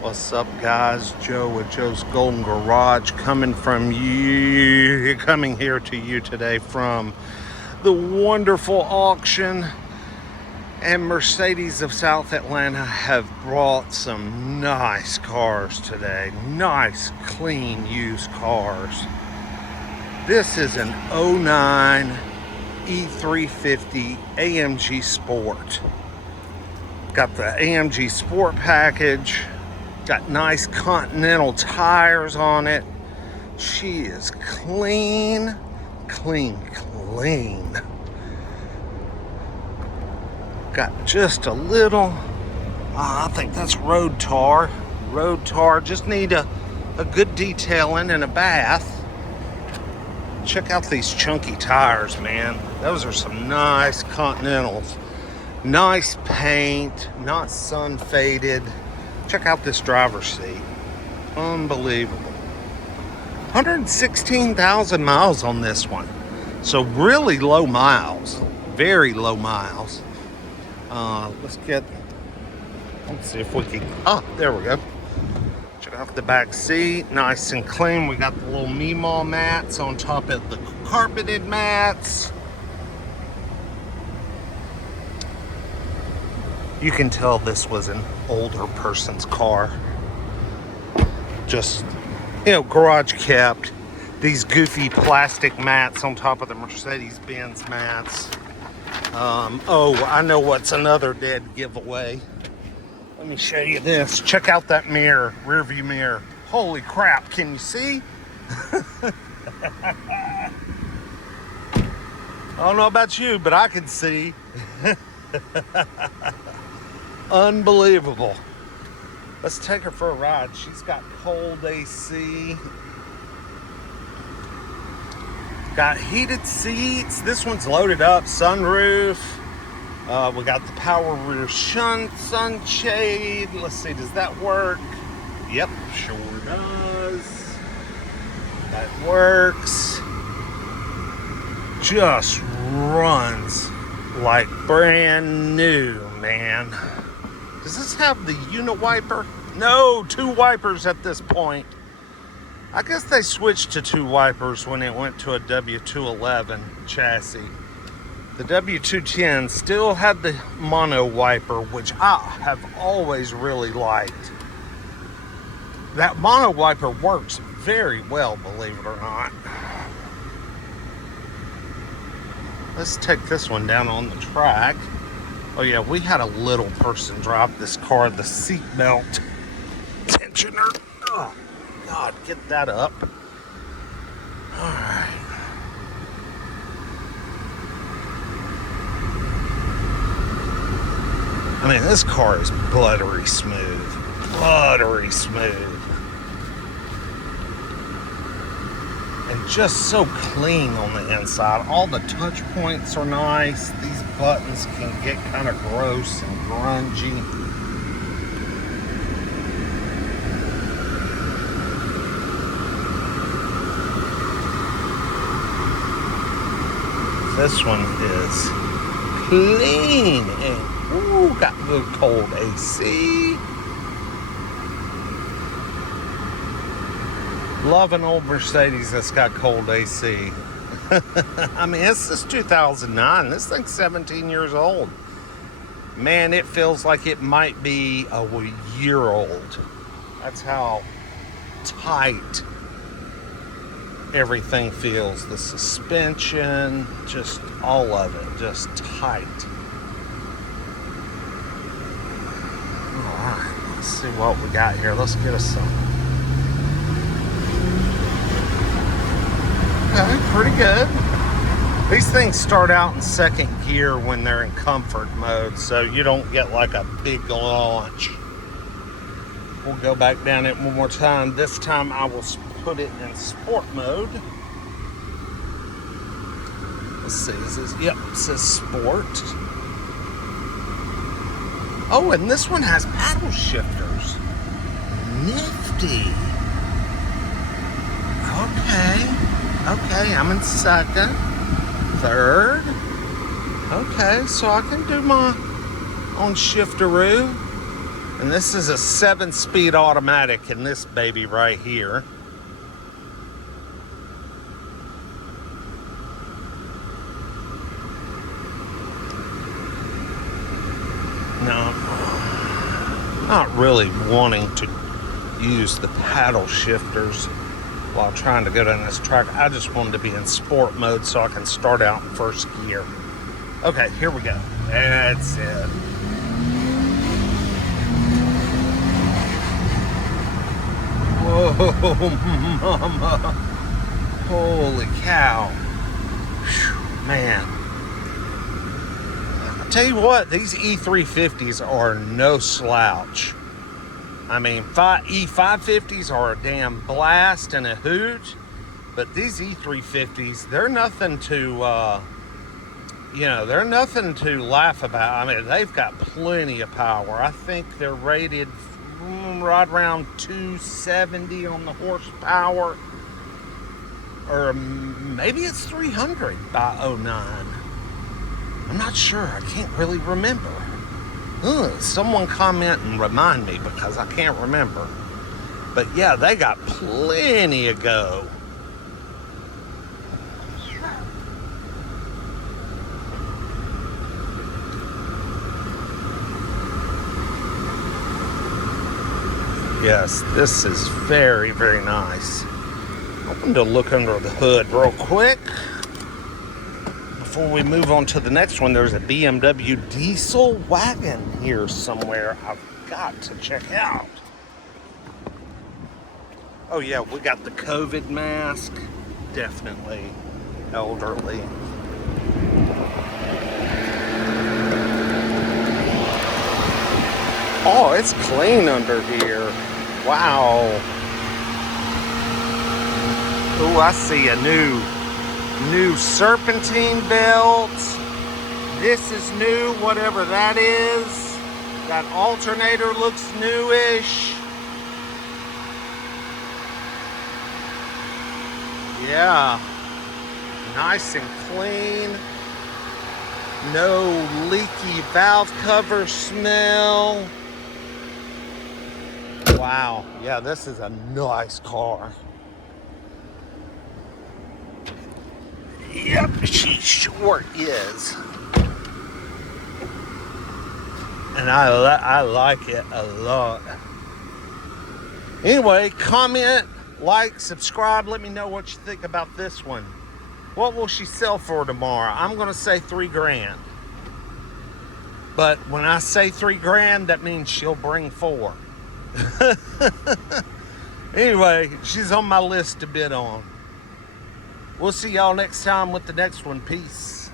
What's up, guys? Joe with Joe's Golden Garage coming here to you today from the wonderful auction. And Mercedes of South Atlanta have brought some nice cars today. Nice, clean, used cars. This is an 09 E350 AMG Sport. Got the AMG Sport package. Got nice Continental tires on it. She is clean. Got just a little, I think that's road tar. Just need a good detailing and a bath. Check out these chunky tires, man. Those are some nice Continentals. Nice paint, not sun faded. Check out this driver's seat. Unbelievable. 116,000 miles on this one. So really low miles. Very low miles. Let's see if we can, there we go. Check out the back seat. Nice and clean. We got the little Meemaw mats on top of the carpeted mats. You can tell this was an older person's car. Just, garage kept. These goofy plastic mats on top of the Mercedes-Benz mats. I know what's another dead giveaway. Let me show you this. Check out that mirror, rear view mirror. Holy crap, can you see? I don't know about you, but I can see. Unbelievable. Let's take her for a ride. She's got cold AC. Got heated seats. This one's loaded up. Sunroof. We got the power rear sunshade. Let's see, does that work? Yep, sure does. That works. Just runs like brand new, man. Does this have the unit wiper? No, 2 wipers at this point. I guess they switched to 2 wipers when it went to a W211 chassis. The W210 still had the mono wiper, which I have always really liked. That mono wiper works very well, believe it or not. Let's take this one down on the track. Oh yeah, we had a little person drop this car, the seat belt tensioner. Oh God, get that up. All right. I mean, this car is buttery smooth. And just so clean on the inside. All the touch points are nice. These buttons can get kind of gross and grungy. This one is clean and got good cold AC. Love an old Mercedes that's got cold AC. I mean, this is 2009. This thing's 17 years old. Man, it feels like it might be a year old. That's how tight everything feels. The suspension, just all of it, just tight. All right, let's see what we got here. Let's get us some. Okay, pretty good. These things start out in second gear when they're in comfort mode, so you don't get like a big launch. We'll go back down it one more time. This time I will put it in sport mode. Let's see, it says sport. Oh, and this one has paddle shifters. Nifty. Okay, I'm in second, third. Okay, so I can do my own shifteroo. And this is a 7-speed automatic in this baby right here. Now, I'm not really wanting to use the paddle shifters while trying to go down this track. I just wanted to be in sport mode so I can start out in first gear. Okay, here we go. That's it. Whoa, mama. Holy cow. Whew, man. I'll tell you what, these E350s are no slouch. I mean, E550s are a damn blast and a hoot, but these E350s, they're nothing to, they're nothing to laugh about. I mean, they've got plenty of power. I think they're rated right around 270 on the horsepower, or maybe it's 300 by 09. I'm not sure. I can't really remember. Someone comment and remind me because I can't remember. But yeah, they got plenty of go. Yes, this is very, very nice. I'm going to look under the hood real quick. Before we move on to the next one, there's a BMW diesel wagon here somewhere I've got to check out. Oh yeah, we got the COVID mask. Definitely elderly. Oh, it's clean under here. Wow. Oh, I see a new serpentine belt. This is new, whatever that is. That alternator looks newish. Yeah, nice and clean. No leaky valve cover smell. Wow, yeah, this is a nice car. Yep, she sure is. And I like it a lot. Anyway, comment, like, subscribe. Let me know what you think about this one. What will she sell for tomorrow? I'm going to say $3,000. But when I say $3,000, that means she'll bring 4. Anyway, she's on my list to bid on. We'll see y'all next time with the next one. Peace.